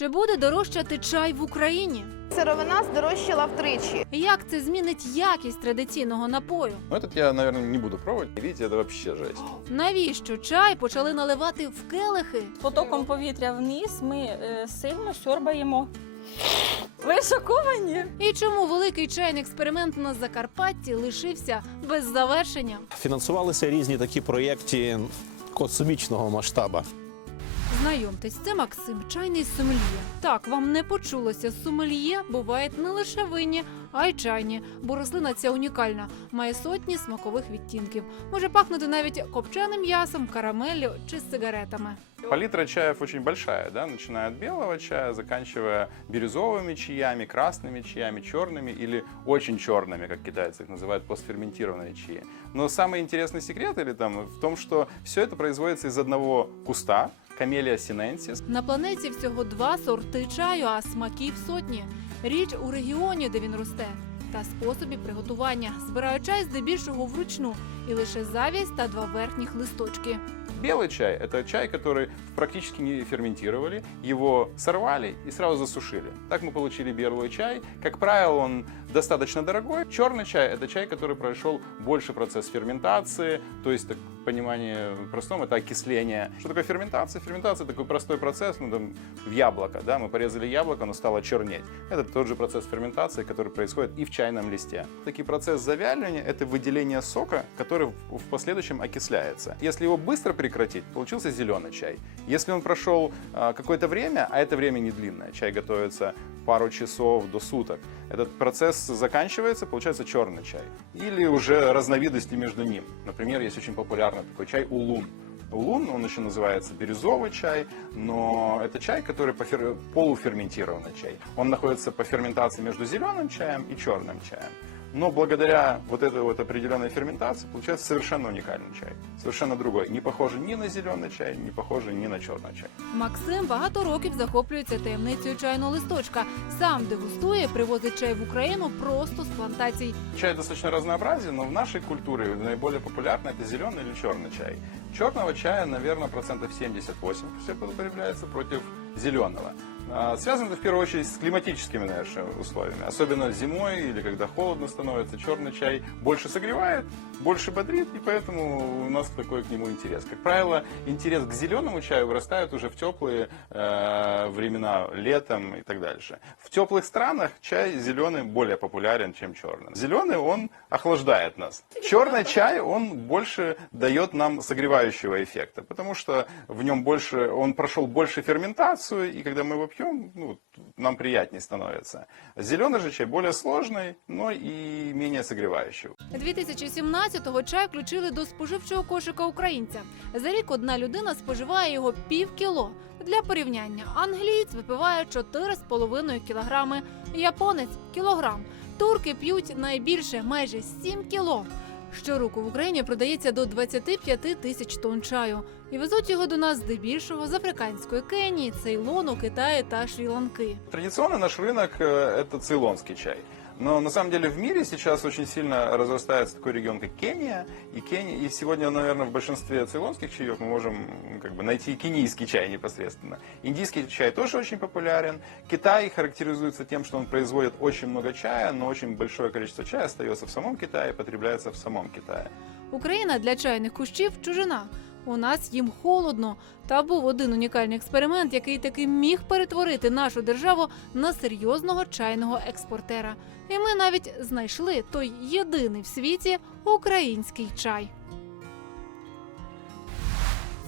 Чи буде дорожчати чай в Україні? Сировина здорожчала втричі. Як це змінить якість традиційного напою? Ну, этот я, наверное, не буду пробовать. Видите, это вообще жесть. Навіщо чай почали наливати в келихи? Потоком повітря вниз ми е, сильно сьорбаємо. Ви шоковані? І чому великий чайний експеримент на Закарпатті лишився без завершення? Фінансувалися різні такі проєкти космічного масштабу. Знайомтесь, це Максим, чайний сомельє. Так, вам не почулося. Сомельє бувають не лише винні, а й чайні, бо рослина ця унікальна, має сотні смакових відтінків. Може пахнути навіть копченим м'ясом, карамеллю чи сигаретами. Палитра чаев очень большая, да, начиная от белого чая, заканчивая бирюзовыми чаями, красными чаями, черными или очень черными, как китайцы их называют, постферментированные чаи. Но самый интересный секрет или там в том, что все это производится из одного куста, камелия синенсис, На планеті всього два сорти чаю, а смаків сотні. Річ у регіоні, де він росте, та способі приготування. Збирають чай здебільшого вручну і лише завість та два верхніх листочки. Белый чай – это чай, который практически не ферментировали, его сорвали и сразу засушили. Так мы получили белый чай. Как правило, он достаточно дорогой. Черный чай – это чай, который прошел больше процесс ферментации, то есть, так, понимание простом, это окисление. Что такое ферментация? Ферментация – такой простой процесс, ну, там, в яблоко, да, мы порезали яблоко, оно стало чернеть. Это тот же процесс ферментации, который происходит и в чайном листе. Такой процесс завяливания – это выделение сока, который в последующем окисляется. Если его быстро прекратить, получился зеленый чай. Если он прошел а, какое-то время, а это время не длинное, чай готовится пару часов до суток, этот процесс заканчивается, получается черный чай. Или уже разновидности между ним. Например, есть очень популярный такой чай улун. Улун, он еще называется бирюзовый чай, но это чай, который по фер- полуферментированный чай. Он находится по ферментации между зеленым чаем и черным чаем. Но благодаря вот этой вот определенной ферментации получается совершенно уникальный чай. Совершенно другой. Не похожий ни на зеленый чай, не похожий ни на черный чай. Максим багато років захоплюється таємницею чайного листочка. Сам дегустує, привозить чай в Україну просто з плантацій. Чай достаточно разнообразен, но в нашей культуре наиболее популярно это зеленый или черный чай. Черного чая, наверное, процентов 78 всего потребляется против зеленого. А, Связано это в первую очередь с климатическими нашими условиями. Особенно зимой или когда холодно становится, черный чай больше согревает, больше бодрит, и поэтому у нас такой к нему интерес. Как правило, интерес к зеленому чаю вырастает уже в теплые э, времена, летом и так дальше. В теплых странах чай зеленый более популярен, чем черный. Зеленый он охлаждает нас. Черный чай он больше дает нам согревающего эффекта, потому что в нем больше, он прошел больше ферментацию, и когда мы его пьем, ну, нам приятнее становится. Зеленый же чай более сложный, но и менее согревающий. 2017-го чай включили до споживчого кошика українця. За рік одна людина споживає його пів кіло. Для порівняння англієць випиває 4,5 кілограми, японець кілограм. Турки п'ють найбільше майже 7 кіло. Щороку в Україні продається до 25 тисяч тонн чаю. І везуть його до нас здебільшого з африканської Кенії, Цейлону, Китаю та Шрі-Ланки. Традиционно наш рынок э, это цейлонский чай. Но на самом деле в мире сейчас очень сильно разрастается такой регион, как Кения. И, Кения, и сегодня, наверное, в большинстве цейлонских чаев мы можем как бы, найти кенийский чай непосредственно. Индийский чай тоже очень популярен. Китай характеризуется тем, что он производит очень много чая, но очень большое количество чая остается в самом Китае, потребляется в самом Китае. Україна для чайних кущів чужина. У нас їм холодно. Та був один унікальний експеримент, який таки міг перетворити нашу державу на серйозного чайного експортера. І ми навіть знайшли той єдиний в світі український чай.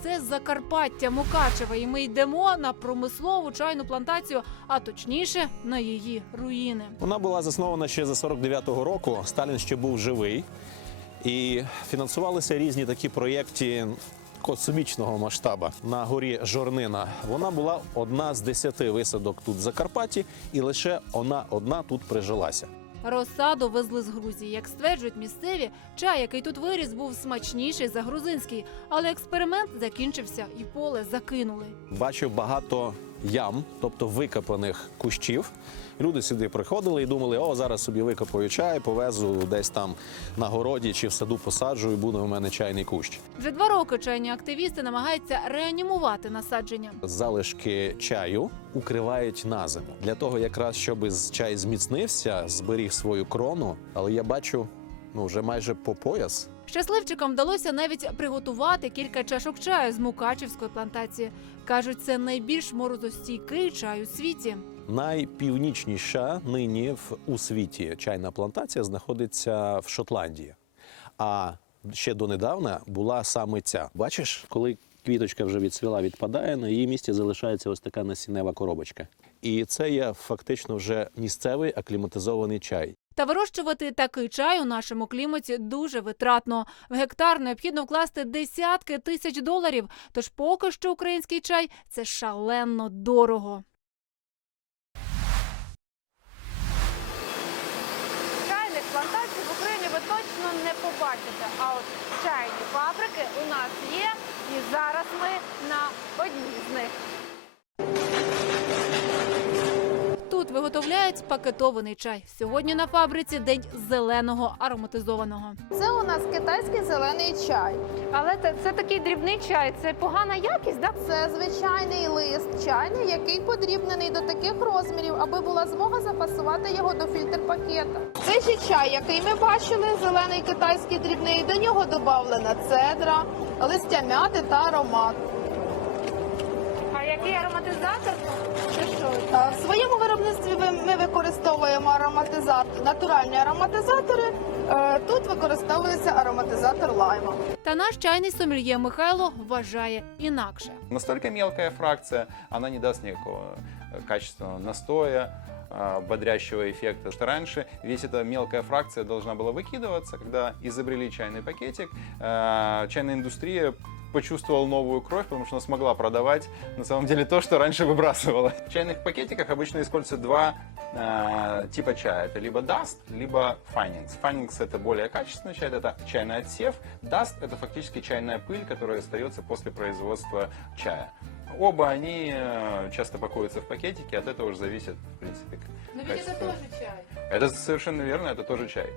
Це Закарпаття Мукачева, і ми йдемо на промислову чайну плантацію, а точніше на її руїни. Вона була заснована ще за 49-го року. Сталін ще був живий. І фінансувалися різні такі проєкти космічного масштабу на горі Жорнина. Вона була одна з десяти висадок тут в Закарпатті, і лише вона одна тут прижилася. Розсаду везли з Грузії. Як стверджують місцеві, чай, який тут виріс, був смачніший за грузинський, але експеримент закінчився і поле закинули. Бачив багато ям, тобто викопаних кущів. Люди сюди приходили і думали, о, зараз собі викопаю чай, повезу десь там на городі чи в саду посаджу, і буде у мене чайний кущ. Вже два роки чайні активісти намагаються реанімувати насадження. Залишки чаю укривають на зиму для того, якраз щоб чай зміцнився, зберіг свою крону. Але я бачу, ну вже майже по пояс. Щасливчикам вдалося навіть приготувати кілька чашок чаю з мукачівської плантації. кажуть, це найбільш морозостійкий чай у світі. Найпівнічніша нині в у світі чайна плантація знаходиться в Шотландії. А ще донедавна була саме ця. Бачиш, коли квіточка вже відцвіла, відпадає, на її місці залишається ось така насіннева коробочка. І це є фактично вже місцевий акліматизований чай. Та вирощувати такий чай у нашому кліматі дуже витратно. В гектар необхідно вкласти десятки тисяч доларів. Тож поки що український чай це шалено дорого. Чайних плантацій в Україні ви точно не побачите. А от чайні фабрики у нас є, і зараз ми на одній з них. Тут виготовляють пакетований чай. Сьогодні на фабриці день зеленого ароматизованого. Це у нас китайський зелений чай. Але це, це такий дрібний чай. Це погана якість, так? Це звичайний лист чайний, який подрібнений до таких розмірів, аби була змога запасувати його до фільтр-пакета. Цей же чай, який ми бачили, зелений китайський дрібний, до нього додавлена цедра, листя м'яти та аромат А який ароматизатор? Це що? Е, В своєму виробництві ви- ми використовуємо ароматизатор, натуральні ароматизатори. Е, Тут використовується ароматизатор лайма. Та наш чайний сомельє Михайло вважає інакше. Настолько мелкая фракция, она не даст никакого э, качественного настоя, э, бодрящего эффекта. Что раньше весь эта мелкая фракция должна была выкидываться, когда изобрели чайный пакетик. э, Чайная индустрия почувствовала новую кровь, потому что она смогла продавать на самом деле то, что раньше выбрасывала. В чайных пакетиках обычно используются два э, типа чая. Это либо Dust, либо Finings. Finings это более качественный чай, это чайный отсев. Dust это фактически чайная пыль, которая остается после производства чая. Оба они э, часто пакуются в пакетики, от этого уже зависит, в принципе, Но качество. чай. Это совершенно верно, это тоже чай.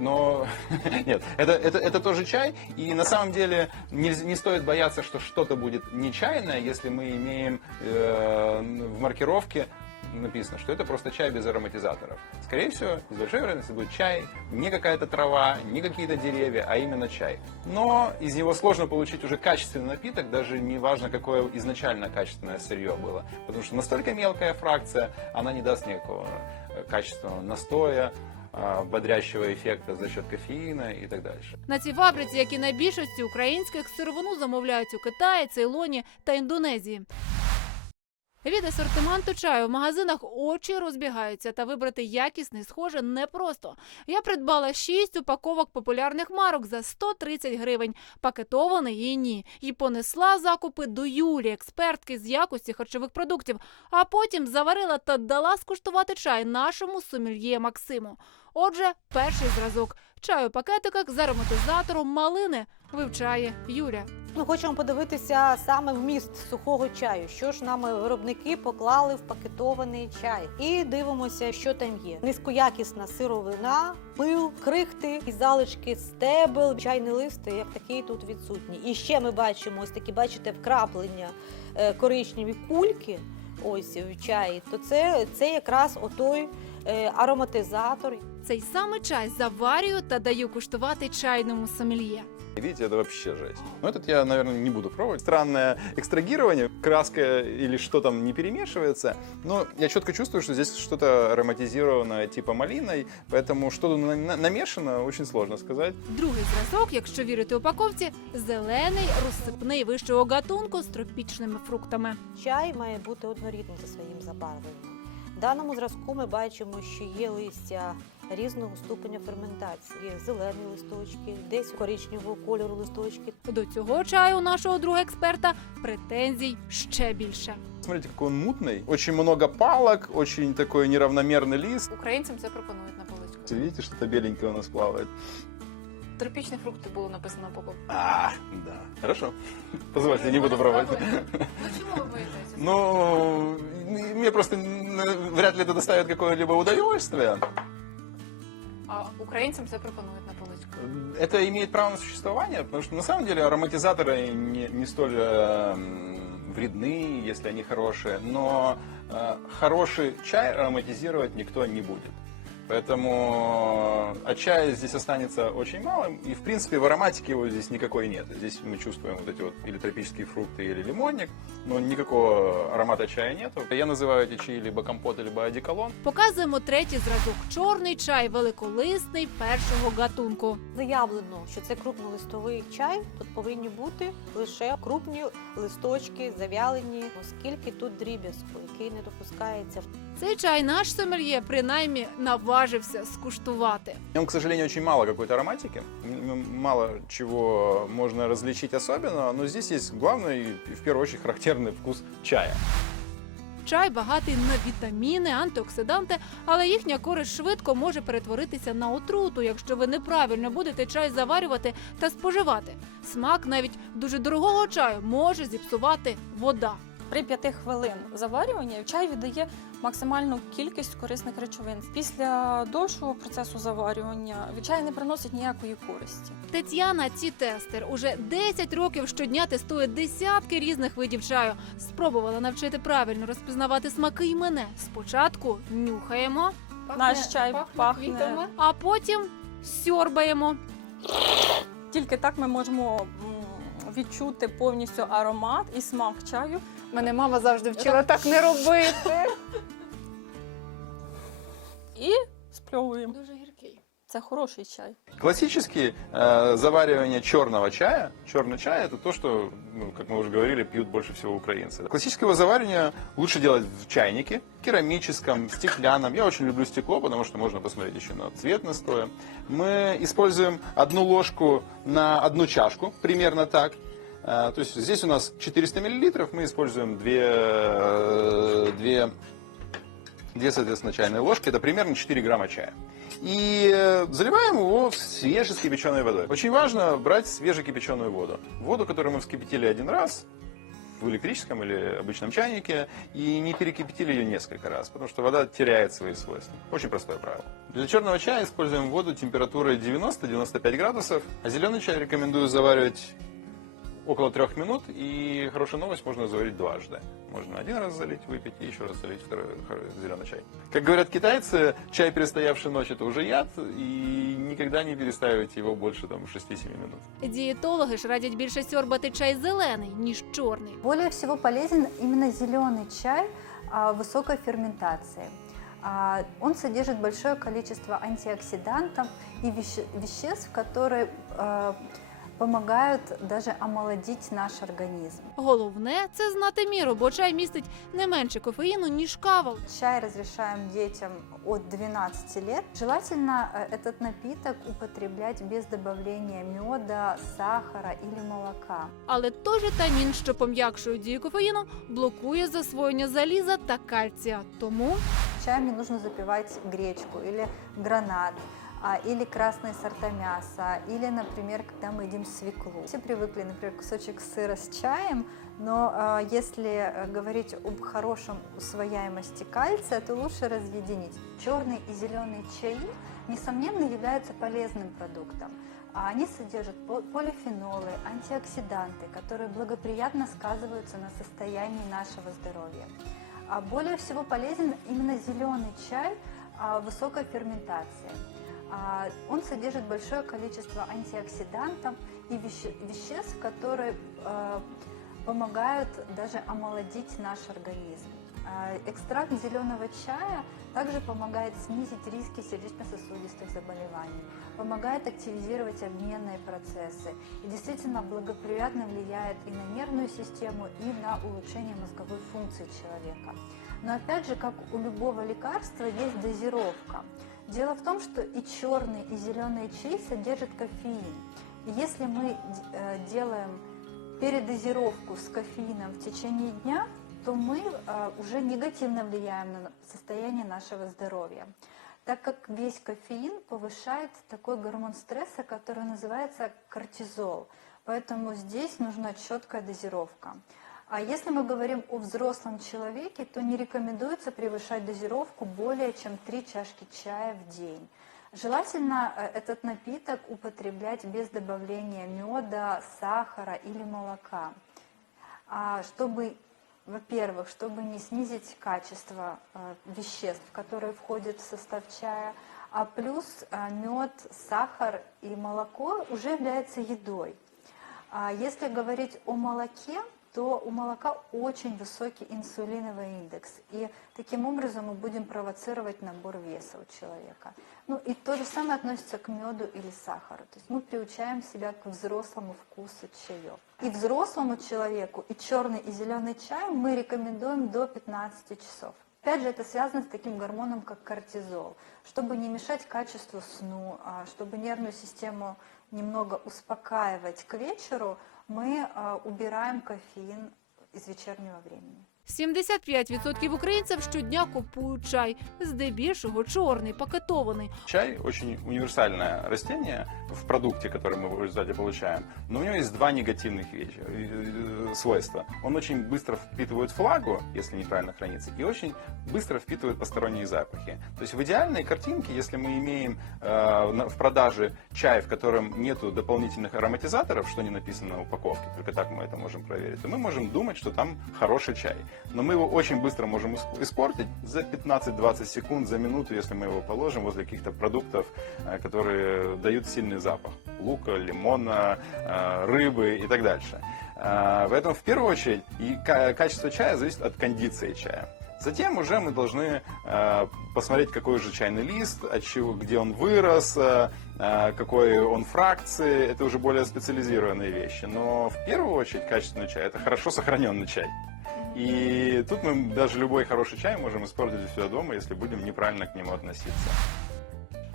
Но нет, это, это, это тоже чай, и на самом деле не, не стоит бояться, что что-то будет не чайное, если мы имеем э, в маркировке написано, что это просто чай без ароматизаторов. Скорее всего, с большой вероятностью будет чай, не какая-то трава, не какие-то деревья, а именно чай. Но из него сложно получить уже качественный напиток, даже не важно, какое изначально качественное сырье было. Потому что настолько мелкая фракция, она не даст никакого э, качественного настоя, а, ефекту за счет кофеїна і так далі. На цій фабриці, як і на більшості українських, сировину замовляють у Китаї, Цейлоні та Індонезії. Від асортименту чаю в магазинах очі розбігаються, та вибрати якісний схоже непросто. Я придбала шість упаковок популярних марок за 130 гривень, пакетований і ні, і понесла закупи до Юлі, експертки з якості харчових продуктів, а потім заварила та дала скуштувати чай нашому сомельє Максиму. Отже, перший зразок чаю пакетиках з ароматизатором малини вивчає Юля. Ми хочемо подивитися саме вміст сухого чаю, що ж нам виробники поклали в пакетований чай. І дивимося, що там є. Низькоякісна сировина, пил, крихти і залишки стебел, чайний лист, як такий тут відсутній. І ще ми бачимо ось такі, бачите, вкраплення е, коричневі кульки. Ось в чаї, то це, це якраз отой е, ароматизатор, Цей самий чай заварюю та даю куштувати чайному сомельє. Видите, это вообще жесть. Но этот я, наверное, не буду пробовать. Странное экстрагирование, краска или что там не перемешивается. Но я четко чувствую, что здесь что-то ароматизированное типа малиной, поэтому что тут на- на- намешано, очень сложно сказать. Другий зразок, якщо вірити упаковці, зелений розсипний вищого гатунку з тропічними фруктами. Чай має бути однорідним за своїм забарвленням. В даному зразку ми бачимо, що є листя різного ступеня ферментації. Є зелені листочки, десь коричневого кольору листочки. До цього чаю у нашого друга експерта претензій ще більше. Смотрите, какой он мутный. Очень много палок, очень такой неравномерный лист. Українцям це пропонують на поличку. Видите, что-то беленькое у нас плавает. тропічні фрукти було написано на упаковці. А, да. Хорошо. Позвольте, не буду пробовать. Ну чому ви боїтеся? Ну, мне просто м, вряд ли это доставит какое-либо удовольствие. А українцям це пропонують на поличку. Это имеет право на существование, потому что на самом деле ароматизаторы не, не столь э, м, вредны, если они хорошие, но э, хороший чай ароматизировать никто не будет. Поэтому от чая здесь останется очень мало, и в принципе в ароматике его здесь никакой нет. Здесь мы чувствуем вот эти вот или тропические фрукты, или лимонник, но никакого аромата чая нету. Я называю эти чаи либо компоты, либо одеколон. Показуємо третій зразок. Чорний чай великолисний першого гатунку. Заявлено, що це крупнолистовий чай. Тут повинні бути лише крупні листочки, завялені, оскільки тут дріб'язку, який не допускається. Цей чай наш сомельє принаймні наважився скуштувати. В нем, к сожалению, очень мало какой-то ароматики, мало чего можно различить особенно, но здесь есть главный и в первую очередь характерный вкус чая. Чай багатий на вітаміни, антиоксиданти, але їхня користь швидко може перетворитися на отруту, якщо ви неправильно будете чай заварювати та споживати. Смак навіть дуже дорогого чаю може зіпсувати вода. При 5 хвилин заварювання чай віддає максимальну кількість корисних речовин. Після довшого процесу заварювання чай не приносить ніякої користі. Тетяна Цітестер уже 10 років щодня тестує десятки різних видів чаю. Спробувала навчити правильно розпізнавати смаки і мене. Спочатку нюхаємо, Наш чай пахне. а потім сьорбаємо. Тільки так ми можемо відчути повністю аромат і смак чаю. Мене мама завжди вчила так не робити. І спльовуємо. Дуже гіркий. Це хороший чай. Классически э, заваривание черного чая, черный чай это то, что, ну, как мы уже говорили, пьют больше всего украинцы. Классическое его заваривание лучше делать в чайнике, керамическом, стеклянном. Я очень люблю стекло, потому что можно посмотреть еще на цвет настоя. Мы используем одну ложку на одну чашку, примерно так. Э, То есть здесь у нас 400 миллилитров, мы используем две, э, две Две, соответственно, чайные ложки, это примерно 4 грамма чая. И э, заливаем его свежескипяченой водой. Очень важно брать свежекипяченую воду. Воду, которую мы вскипятили один раз, в электрическом или обычном чайнике, и не перекипятили ее несколько раз, потому что вода теряет свои свойства. Очень простое правило. Для черного чая используем воду температурой 90-95 градусов, а зеленый чай рекомендую заваривать около трех минут, и хорошая новость, можно заварить дважды. Можно один раз залить, выпить, и еще раз залить второй хор- зеленый чай. Как говорят китайцы, чай, перестоявший ночь, это уже яд, и никогда не перестаивайте его больше там, 6-7 минут. Дієтологи ж радять більше сьорбати чай зелений, ніж чорний. Более всего полезен именно зеленый чай а, высокой ферментации. А, Он содержит большое количество антиоксидантов и веще- веществ, которые а, помогают даже омолодить наш организм. Головне це знати міру, бо чай містить не менше кофеїну, ніж кава. Чай разрешаем детям от 12 лет. Желательно этот напиток употреблять без добавления меда, сахара или молока. Але той же тамін, що пом'якшує дію кофеїну, блокує засвоєння заліза та кальція. Тому Чаями нужно запивать гречку или гранат, или красные сорта мяса, или, например, когда мы едим свеклу. Все привыкли, например, кусочек сыра с чаем, но а, если э, говорить об хорошем усвояемости кальция, то лучше разъединить. Черный и зеленый чаи, несомненно, являются полезным продуктом. А Они содержат по- полифенолы, антиоксиданты, которые благоприятно сказываются на состоянии нашего здоровья. А более всего полезен именно зеленый чай а, высокой ферментации. А, Он содержит большое количество антиоксидантов и веще- веществ, которые а, помогают даже омолодить наш организм. А, Экстракт зеленого чая также помогает снизить риски сердечно-сосудистых заболеваний, помогает активизировать обменные процессы и действительно благоприятно влияет и на нервную систему, и на улучшение мозговой функции человека. Но опять же, как у любого лекарства, есть дозировка. Дело в том, что и черный, и зеленый чай содержат кофеин. Если мы э, делаем передозировку с кофеином в течение дня, то мы э, уже негативно влияем на состояние нашего здоровья. так как весь кофеин повышает такой гормон стресса, который называется кортизол. Поэтому здесь нужна четкая дозировка. А если мы говорим о взрослом человеке, то не рекомендуется превышать дозировку более чем 3 чашки чая в день. Желательно э, этот напиток употреблять без добавления меда, сахара или молока, А, чтобы, во-первых, чтобы не снизить качество э, веществ, которые входят в состав чая, а плюс мед, сахар и молоко уже являются едой. А если говорить о молоке, то у молока очень высокий инсулиновый индекс. И таким образом мы будем провоцировать набор веса у человека. Ну и то же самое относится к меду или сахару. То есть мы приучаем себя к взрослому вкусу чаев. И взрослому человеку и черный, и зеленый чай мы рекомендуем до 15 часов. Опять же, это связано с таким гормоном, как кортизол. Чтобы не мешать качеству сну, а чтобы нервную систему немного успокаивать к вечеру, мы убираем кофеин из вечернего времени. 75% українців щодня купують чай, здебільшого чорний, пакетований. Чай очень универсальное растение в продукте, который мы в результате получаем, но у него есть два негативных вещи, э, свойства. Он очень быстро впитывает влагу, если неправильно хранится, и очень быстро впитывает посторонние запахи. То есть в идеальной картинке, если мы имеем э, на- в продаже чай, в котором нету дополнительных ароматизаторов, что не написано на упаковке, только так мы это можем проверить, то мы можем думать, что там хороший чай. Но мы его очень быстро можем ис- испортить за 15-20 секунд, за минуту, если мы его положим возле каких-то продуктов, э, которые дают сильный запах. Лука, лимона, э, рыбы и так дальше. Э, Поэтому в первую очередь и ка- качество чая зависит от кондиции чая. Затем уже мы должны посмотреть, какой же чайный лист, от чего, где он вырос, какой он фракции. Это уже более специализированные вещи. Но в первую очередь качественный чай – это хорошо сохраненный чай. И тут мы даже любой хороший чай можем испортить у себя дома, если будем неправильно к нему относиться.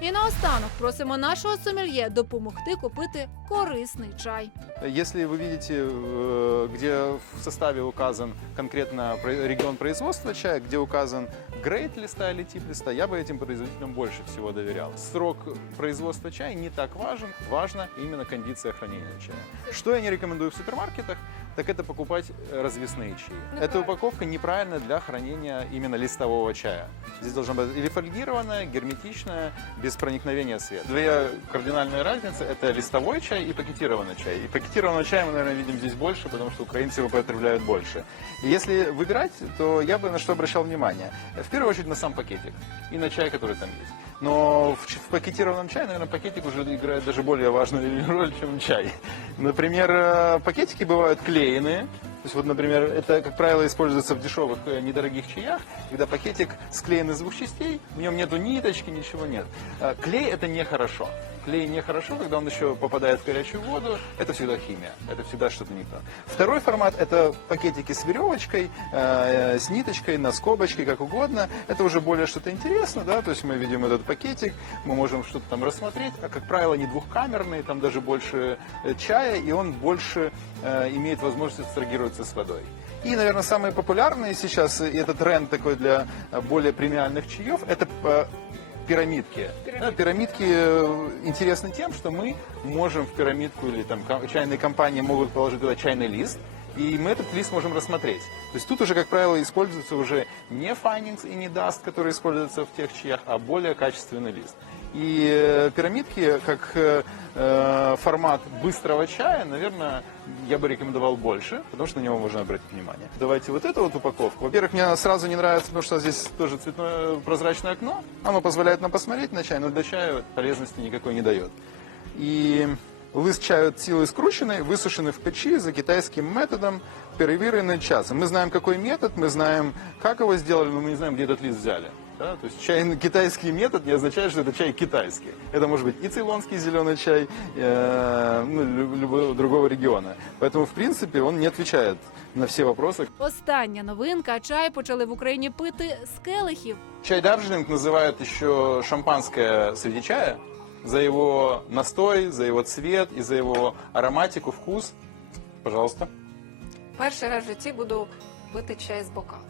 І наостанок просимо нашого сомельє допомогти купити корисний чай. Если вы видите, э, где в составе указан конкретно про- регион производства чая, где указан грейд листа или тип листа, я бы этим производителям больше всего доверял. Срок производства чая не так важен, важна именно кондиция хранения чая. Что я не рекомендую в супермаркетах, Так это покупать э, развесные чаи. Эта упаковка неправильна для хранения именно листового чая. Здесь должна быть или фольгированная, герметичная, без проникновения света. Две кардинальные разницы – это листовой чай и пакетированный чай. И пакетированного чая мы, наверное, видим здесь больше, потому что украинцы его потребляют больше. И если выбирать, то я бы на что обращал внимание? В первую очередь на сам пакетик и на чай, который там есть. Но в, ч- в пакетированном чае, наверное, пакетик уже играет даже более важную роль, чем чай. Например, э, пакетики бывают клееные. То есть вот, например, это, как правило, используется в дешевых, э, недорогих чаях, когда пакетик склеен из двух частей, в нем нету ниточки, ничего нет. Э, Клей это нехорошо. Клей нехорошо, когда он еще попадает в горячую воду, это всегда химия, это всегда что-то не то. Второй формат это пакетики с веревочкой, э, с ниточкой, на скобочке, как угодно. Это уже более что-то интересно, да, то есть мы видим этот пакетик, мы можем что-то там рассмотреть, а как правило не двухкамерный, там даже больше э, чая, и он больше э, имеет возможность абстрагироваться с водой. И, наверное, самые популярные сейчас, и это тренд такой для э, более премиальных чаев, это э, пирамидки. Да, пирамидки э, интересны тем, что мы можем в пирамидку или там ко- чайные компании могут положить туда чайный лист, и мы этот лист можем рассмотреть. То есть тут уже, как правило, используется уже не Findings и не Dust, который используется в тех чаях, а более качественный лист. И э, пирамидки, как э, э, формат быстрого чая, наверное, я бы рекомендовал больше, потому что на него можно обратить внимание. Давайте вот эту вот упаковку. Во-первых, мне она сразу не нравится, потому что здесь тоже цветное прозрачное окно. Оно позволяет нам посмотреть на чай, но для чая полезности никакой не дает. И лист чаю от силы скрученный, высушенный в печи за китайским методом, переверенный часом. Мы знаем, какой метод, мы знаем, как его сделали, но мы не знаем, где этот лист взяли. Да? То есть чай, китайский метод не означает, что это чай китайский. Это может быть и цейлонский зеленый чай, э, ну, лю- любого другого региона. Поэтому, в принципе, он не отвечает на все вопросы. Остання новинка чай почали в Україні пити з келихів. Чай Дарджелинг называют еще шампанское среди чая за его настой, за его цвет и за его ароматику, вкус. Пожалуйста. Перший раз в житті буду пити чай з бокалу.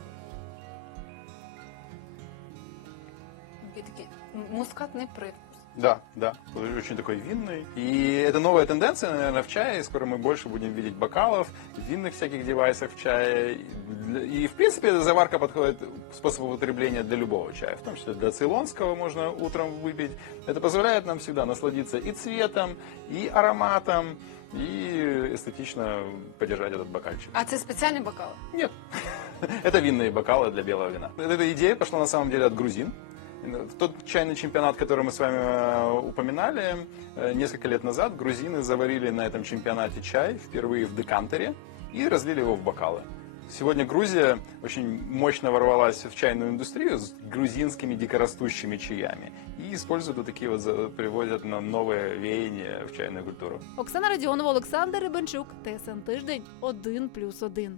Він такий мускатний привкус. Да, да, очень такой винный. И это новая тенденция, наверное, в чае. Скоро мы больше будем видеть бокалов, винных всяких девайсов в чае. И, в принципе, эта заварка подходит способ употребления для любого чая, в том числе для цейлонского можно утром выпить. Это позволяет нам всегда насладиться и цветом, и ароматом, и эстетично поддержать этот бокальчик. А це спеціальні бокали? Нет. Это винные бокалы для белого вина. Эта идея пошла на самом деле от грузин. Тот чайный чемпионат, который мы с вами э, упоминали, э, несколько лет назад грузины заварили на этом чемпионате чай впервые в декантере и разлили его в бокалы. Сегодня Грузия очень мощно ворвалась в чайную индустрию с грузинскими дикорастущими чаями и используют вот такие вот, приводят нам новые веяния в чайную культуру. Оксана Радіонова, Олександр Рибенчук, ТСН Тиждень, 1+,1.